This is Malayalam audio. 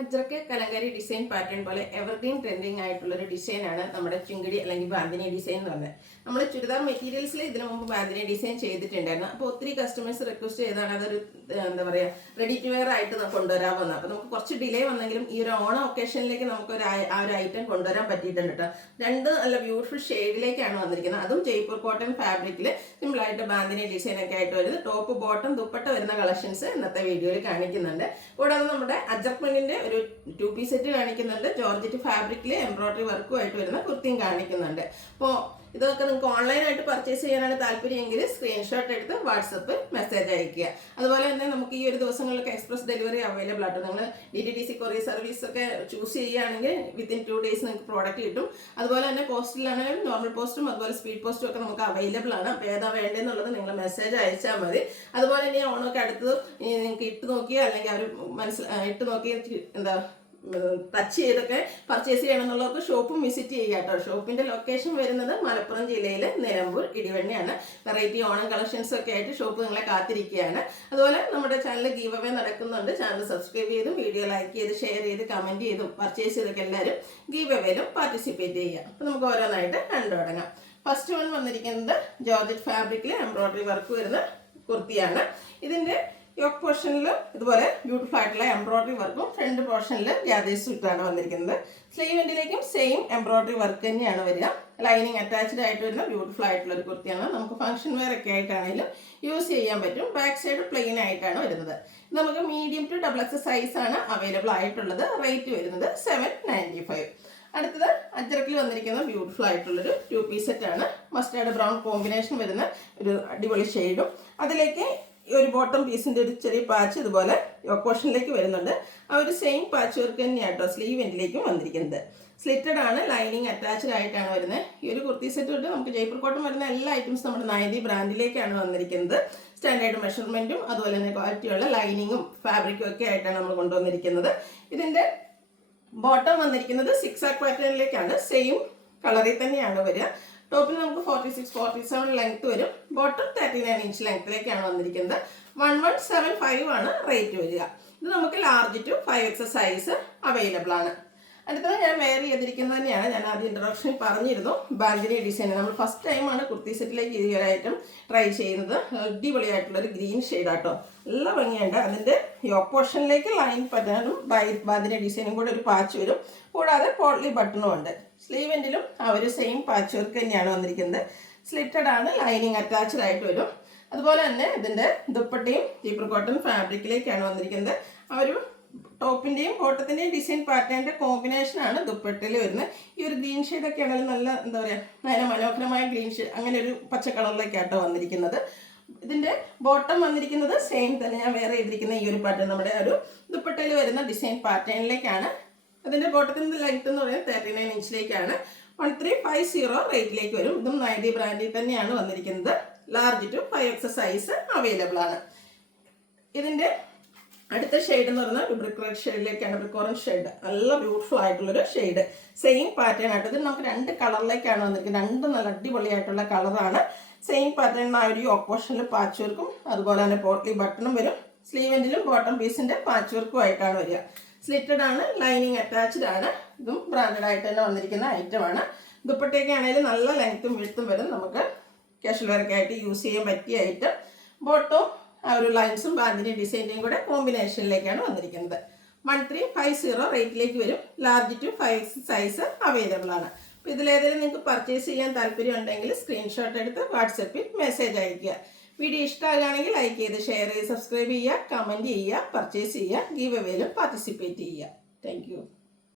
അജ്രക്ക് കലങ്കാരി ഡിസൈൻ പാറ്റേൺ പോലെ എവർഗ്രീൻ ട്രെൻഡിങ് ആയിട്ടുള്ളൊരു ഡിസൈനാണ് നമ്മുടെ ചുങ്കിടി അല്ലെങ്കിൽ ബാന്തിനി ഡിസൈൻ എന്ന് പറഞ്ഞത്. നമ്മൾ ചുരിദാർ മെറ്റീരിയൽസിൽ ഇതിനു മുമ്പ് ബാന്തിനി ഡിസൈൻ ചെയ്തിട്ടുണ്ടായിരുന്നു. അപ്പോൾ ഒത്തിരി കസ്റ്റമേഴ്സ് റിക്വസ്റ്റ് ചെയ്താണ് അതൊരു എന്താ പറയുക റെഡി ടു വെയർ ആയിട്ട് കൊണ്ടുവരാൻ വന്നത്. അപ്പോൾ നമുക്ക് കുറച്ച് ഡിലേ വന്നെങ്കിലും ഈ ഒരു ഓണം ഒക്കേഷനിലേക്ക് നമുക്ക് ആ ഒരു ഐറ്റം കൊണ്ടുവരാൻ പറ്റിയിട്ടുണ്ട് കേട്ടോ. രണ്ട് നല്ല ബ്യൂട്ടിഫുൾ ഷെയ്ഡിലേക്കാണ് വന്നിരിക്കുന്നത്. അതും ജയ്പൂർ കോട്ടൺ ഫാബ്രിക്കിൽ സിമ്പിളായിട്ട് ബാന്തിനി ഡിസൈൻ ഒക്കെ ആയിട്ട് വരുന്നത്. ടോപ്പ് ബോട്ടം ദുപ്പട്ട വരുന്ന കളക്ഷൻസ് ഇന്നത്തെ വീഡിയോയിൽ കാണിക്കുന്നുണ്ട്. കൂടാതെ നമ്മുടെ അജർമെന്റിന്റെ ഒരു 2 പീസ് സെറ്റ് കാണിക്കുന്നുണ്ട്. ജോർജറ്റ് ഫാബ്രിക്കിൽ എംബ്രോയിഡറി വർക്കുമായിട്ട് വരുന്ന കുർത്തിയും കാണിക്കുന്നുണ്ട്. അപ്പോൾ ഇതൊക്കെ നിങ്ങൾക്ക് ഓൺലൈനായിട്ട് പർച്ചേസ് ചെയ്യാനാണ് താല്പര്യമെങ്കിൽ സ്ക്രീൻഷോട്ട് എടുത്ത് വാട്സപ്പ് മെസ്സേജ് അയക്കുക. അതുപോലെ തന്നെ നമുക്ക് ഈ ഒരു ദിവസങ്ങളിലൊക്കെ എക്സ്പ്രസ് ഡെലിവറി അവൈലബിൾ ആട്ടോ. നിങ്ങൾ DTDC കൊറിയർ സർവീസ് ഒക്കെ ചൂസ് ചെയ്യുകയാണെങ്കിൽ വിത്തിൻ 2 ഡേയ്സ് നിങ്ങൾക്ക് പ്രോഡക്റ്റ് കിട്ടും. അതുപോലെ തന്നെ പോസ്റ്റിലാണെങ്കിലും നോർമൽ പോസ്റ്റും അതുപോലെ സ്പീഡ് പോസ്റ്റും ഒക്കെ നമുക്ക് അവൈലബിൾ ആണ്. അപ്പോൾ ഏതാ വേണ്ടതെന്നുള്ളത് നിങ്ങൾ മെസ്സേജ് അയച്ചാൽ മതി. അതുപോലെ ഇനി ഓണമൊക്കെ അടുത്ത് നിങ്ങൾക്ക് ഇട്ട് നോക്കിയോ അല്ലെങ്കിൽ അവർ ഇട്ട് നോക്കി എന്താ ടച്ച് ചെയ്തൊക്കെ പർച്ചേസ് ചെയ്യണമെന്നുള്ളവർക്ക് ഷോപ്പും വിസിറ്റ് ചെയ്യുക കേട്ടോ. ഷോപ്പിന്റെ ലൊക്കേഷൻ വരുന്നത് മലപ്പുറം ജില്ലയിലെ നിലമ്പൂർ ഇടിവണ്ണിയാണ്. വെറൈറ്റി ഓണം കളക്ഷൻസ് ഒക്കെ ആയിട്ട് ഷോപ്പ് നിങ്ങളെ കാത്തിരിക്കുകയാണ്. അതുപോലെ നമ്മുടെ ചാനൽ ഗീവ് അവേ നടക്കുന്നുണ്ട്. ചാനൽ സബ്സ്ക്രൈബ് ചെയ്തും വീഡിയോ ലൈക്ക് ചെയ്ത് ഷെയർ ചെയ്ത് കമന്റ് ചെയ്തും പർച്ചേസ് ചെയ്തൊക്കെ എല്ലാവരും ഗീവ് അവേയിലും പാർട്ടിസിപ്പേറ്റ് ചെയ്യുക. അപ്പോൾ നമുക്ക് ഓരോന്നായിട്ട് കണ്ടു തുടങ്ങാം. ഫസ്റ്റ് വൺ വന്നിരിക്കുന്നത് ജോർജറ്റ് ഫാബ്രിക്കിൽ എംബ്രോയിഡറി വർക്ക് വരുന്ന കുർത്തിയാണ്. ഇതിന്റെ യോക്ക് പോർഷനിൽ ഇതുപോലെ ബ്യൂട്ടിഫുൾ ആയിട്ടുള്ള എംബ്രോയിഡറി വർക്കും ഫ്രണ്ട് പോർഷനിൽ ഗ്യാദേഴ്സ് ഇട്ടാണ് വന്നിരിക്കുന്നത്. സ്ലീവിൻ്റിലേക്കും സെയിം എംബ്രോയിഡറി വർക്ക് തന്നെയാണ് വരിക. ലൈനിങ് അറ്റാച്ച്ഡ് ആയിട്ട് വരുന്ന ബ്യൂട്ടിഫുൾ ആയിട്ടുള്ള ഒരു കുർത്തിയാണ്. നമുക്ക് ഫംഗ്ഷൻ വെയർ ഒക്കെ ആയിട്ടാണെങ്കിലും യൂസ് ചെയ്യാൻ പറ്റും. ബാക്ക് സൈഡ് പ്ലെയിൻ ആയിട്ടാണ് വരുന്നത്. നമുക്ക് മീഡിയം ടു XXL സൈസാണ് അവൈലബിൾ ആയിട്ടുള്ളത്. റേറ്റ് വരുന്നത് 795. അടുത്തത് അജ്രക്കിൽ വന്നിരിക്കുന്ന ബ്യൂട്ടിഫുൾ ആയിട്ടുള്ളൊരു 2 പീസ് സെറ്റാണ്. മസ്റ്റാർഡ് ബ്രൗൺ കോമ്പിനേഷൻ വരുന്ന ഒരു അടിപൊളി ഷെയ്ഡും അതിലേക്ക് ഒരു ബോട്ടം പീസിൻ്റെ ഒരു ചെറിയ പാച്ച് ഇതുപോലെ യോക്ക് പോർഷനിലേക്ക് വരുന്നുണ്ട്. ആ ഒരു സെയിം പാച്ച് വർക്ക് തന്നെയാണ് കേട്ടോ സ്ലീവ് എൻഡിലേക്കും വന്നിരിക്കുന്നത്. സ്ലിറ്റഡ് ആണ്, ലൈനിങ് അറ്റാച്ച്ഡ് ആയിട്ടാണ് വരുന്നത്. ഈ ഒരു കുർത്തി സെറ്റ് തൊട്ട് നമുക്ക് ജയ്പൂർ കോട്ടൺ വരുന്ന എല്ലാ ഐറ്റംസും നമ്മുടെ നയതി ബ്രാൻഡിലേക്കാണ് വന്നിരിക്കുന്നത്. സ്റ്റാൻഡേർഡ് മെഷർമെൻറ്റും അതുപോലെ തന്നെ ക്വാളിറ്റിയുള്ള ലൈനിങ്ങും ഫാബ്രിക്കും ഒക്കെ ആയിട്ടാണ് നമ്മൾ കൊണ്ടുവന്നിരിക്കുന്നത്. ഇതിൻ്റെ ബോട്ടം വന്നിരിക്കുന്നത് 6 പാറ്റേണിലേക്കാണ്. സെയിം കളറിൽ തന്നെയാണ് വരിക. ടോപ്പിൽ നമുക്ക് 46-47 ലെങ്ത് വരും. ബോട്ടം 39 ഇഞ്ച് ലെങ്ത്തിലേക്കാണ് വന്നിരിക്കുന്നത്. 1175 ആണ് റേറ്റ് വരിക. ഇത് നമുക്ക് large to 5XL size available ആണ്. അടുത്തത് ഞാൻ വെയർ ചെയ്തിരിക്കുന്നത് തന്നെയാണ്. ഞാൻ ആദ്യം ഇൻട്രൊഡക്ഷനിൽ പറഞ്ഞിരുന്നു ബാന്തിനി ഡിസൈൻ. നമ്മൾ ഫസ്റ്റ് ടൈമാണ് കുർത്തി സെറ്റിലേക്ക് ഈ ഒരു ഐറ്റം ട്രൈ ചെയ്യുന്നത്. അടിപൊളിയായിട്ടുള്ളൊരു ഗ്രീൻ ഷെയ്ഡാട്ടോ, നല്ല ഭംഗിയുണ്ട്. അതിൻ്റെ യോക്ക് പോർഷനിലേക്ക് ലൈൻ പാറ്റേണും ബാന്തിനി ഡിസൈനും കൂടെ ഒരു പാച്ച് വരും. കൂടാതെ പോട്ട്ലി ബട്ടണും ഉണ്ട്. സ്ലീവ് എൻഡിലും ആ ഒരു സെയിം പാച്ച് വർക്ക് തന്നെയാണ് വന്നിരിക്കുന്നത്. സ്ലിറ്റഡ് ആണ്, ലൈനിങ് അറ്റാച്ച്ഡ് ആയിട്ട് വരും. അതുപോലെ തന്നെ ഇതിൻ്റെ ദുപ്പട്ടയും ജയ്പൂർ കോട്ടൺ ഫാബ്രിക്കിലേക്കാണ് വന്നിരിക്കുന്നത്. ആ ഒരു ടോപ്പിൻ്റെയും ബോട്ടത്തിൻ്റെയും ഡിസൈൻ പാറ്റേണിൻ്റെ കോമ്പിനേഷനാണ് ദുപ്പട്ടയിൽ വരുന്നത്. ഈ ഒരു ഗ്രീൻ ഷെയ്ഡൊക്കെ ആണെങ്കിലും നല്ല എന്താ പറയുക നല്ല മനോഹരമായ ഗ്രീൻ ഷെയ്ഡ്, അങ്ങനെ ഒരു പച്ച കളറിലേക്കാട്ടോ വന്നിരിക്കുന്നത്. ഇതിൻ്റെ ബോട്ടം വന്നിരിക്കുന്നത് സെയിം തന്നെ ഞാൻ വേറെ ചെയ്തിരിക്കുന്ന ഈ ഒരു പാറ്റേൺ നമ്മുടെ ഒരു ദുപ്പട്ടയിൽ വരുന്ന ഡിസൈൻ പാറ്റേണിലേക്കാണ്. അതിൻ്റെ ബോട്ടത്തിൻ്റെ ലെങ്ത് എന്ന് പറയുന്നത് 39 ഇഞ്ചിലേക്കാണ്. 1350 റേറ്റിലേക്ക് വരും. ഇതും നയതി ബ്രാൻഡിൽ തന്നെയാണ് വന്നിരിക്കുന്നത്. Large to 5XL size available ആണ്. ഇതിൻ്റെ അടുത്ത ഷെയ്ഡ് എന്ന് പറയുന്നത് ബ്രിക്ക് റെഡ് ഷെയ്ഡിലേക്കാണ്. ബ്രിക്ക് ഓറഞ്ച് ഷെയ്ഡ്, നല്ല ബ്യൂട്ടിഫുൾ ആയിട്ടുള്ളൊരു ഷെയ്ഡ്. സെയിം പാറ്റേൺ ആയിട്ട് ഇത് നമുക്ക് 2 കളറിലേക്കാണ് വന്നിരിക്കുന്നത്. 2 നല്ല അടിപൊളിയായിട്ടുള്ള കളറാണ്. സെയിം പാറ്റേൺ ആ ഒരു യോക്ക് പോർഷനിൽ പാച്ച് വർക്കും അതുപോലെ തന്നെ പോട്ട്ലി ബട്ടണും വരും. സ്ലീവ് എൻഡിലും ബോട്ടം പീസിൻ്റെ പാച്ച് വർക്കും ആയിട്ടാണ് വരിക. സ്ലിറ്റഡ് ആണ്, ലൈനിങ് അറ്റാച്ച്ഡ് ആണ്. ഇതും ബ്രാൻഡഡ് ആയിട്ട് തന്നെ വന്നിരിക്കുന്ന ഐറ്റമാണ്. ദുപ്പട്ടയൊക്കെ ആണെങ്കിലും നല്ല ലെങ്ത്തും വിഴുത്തും വരും. നമുക്ക് കാഷ്വൽ വെയറൊക്കെ ആയിട്ട് യൂസ് ചെയ്യാൻ പറ്റിയ ഐറ്റം. ബോട്ടവും ആ ഒരു ലൈൻസും ബാന്തിനി ഡിസൈൻ്റെയും കൂടെ കോമ്പിനേഷനിലേക്കാണ് വന്നിരിക്കുന്നത്. 1350 റേറ്റിലേക്ക് വരും. Large to 5XL size available ആണ്. അപ്പോൾ ഇതിലേതെങ്കിലും നിങ്ങൾക്ക് പർച്ചേസ് ചെയ്യാൻ താല്പര്യം ഉണ്ടെങ്കിൽ സ്ക്രീൻഷോട്ട് എടുത്ത് വാട്സപ്പിൽ മെസ്സേജ് അയയ്ക്കുക. വീഡിയോ ഇഷ്ടമാകുകയാണെങ്കിൽ ലൈക്ക് ചെയ്ത് ഷെയർ ചെയ്ത് സബ്സ്ക്രൈബ് ചെയ്യുക, കമൻറ്റ് ചെയ്യുക, പർച്ചേസ് ചെയ്യുക, ഗീവ് അവേയിലും പാർട്ടിസിപ്പേറ്റ് ചെയ്യുക. Thank you.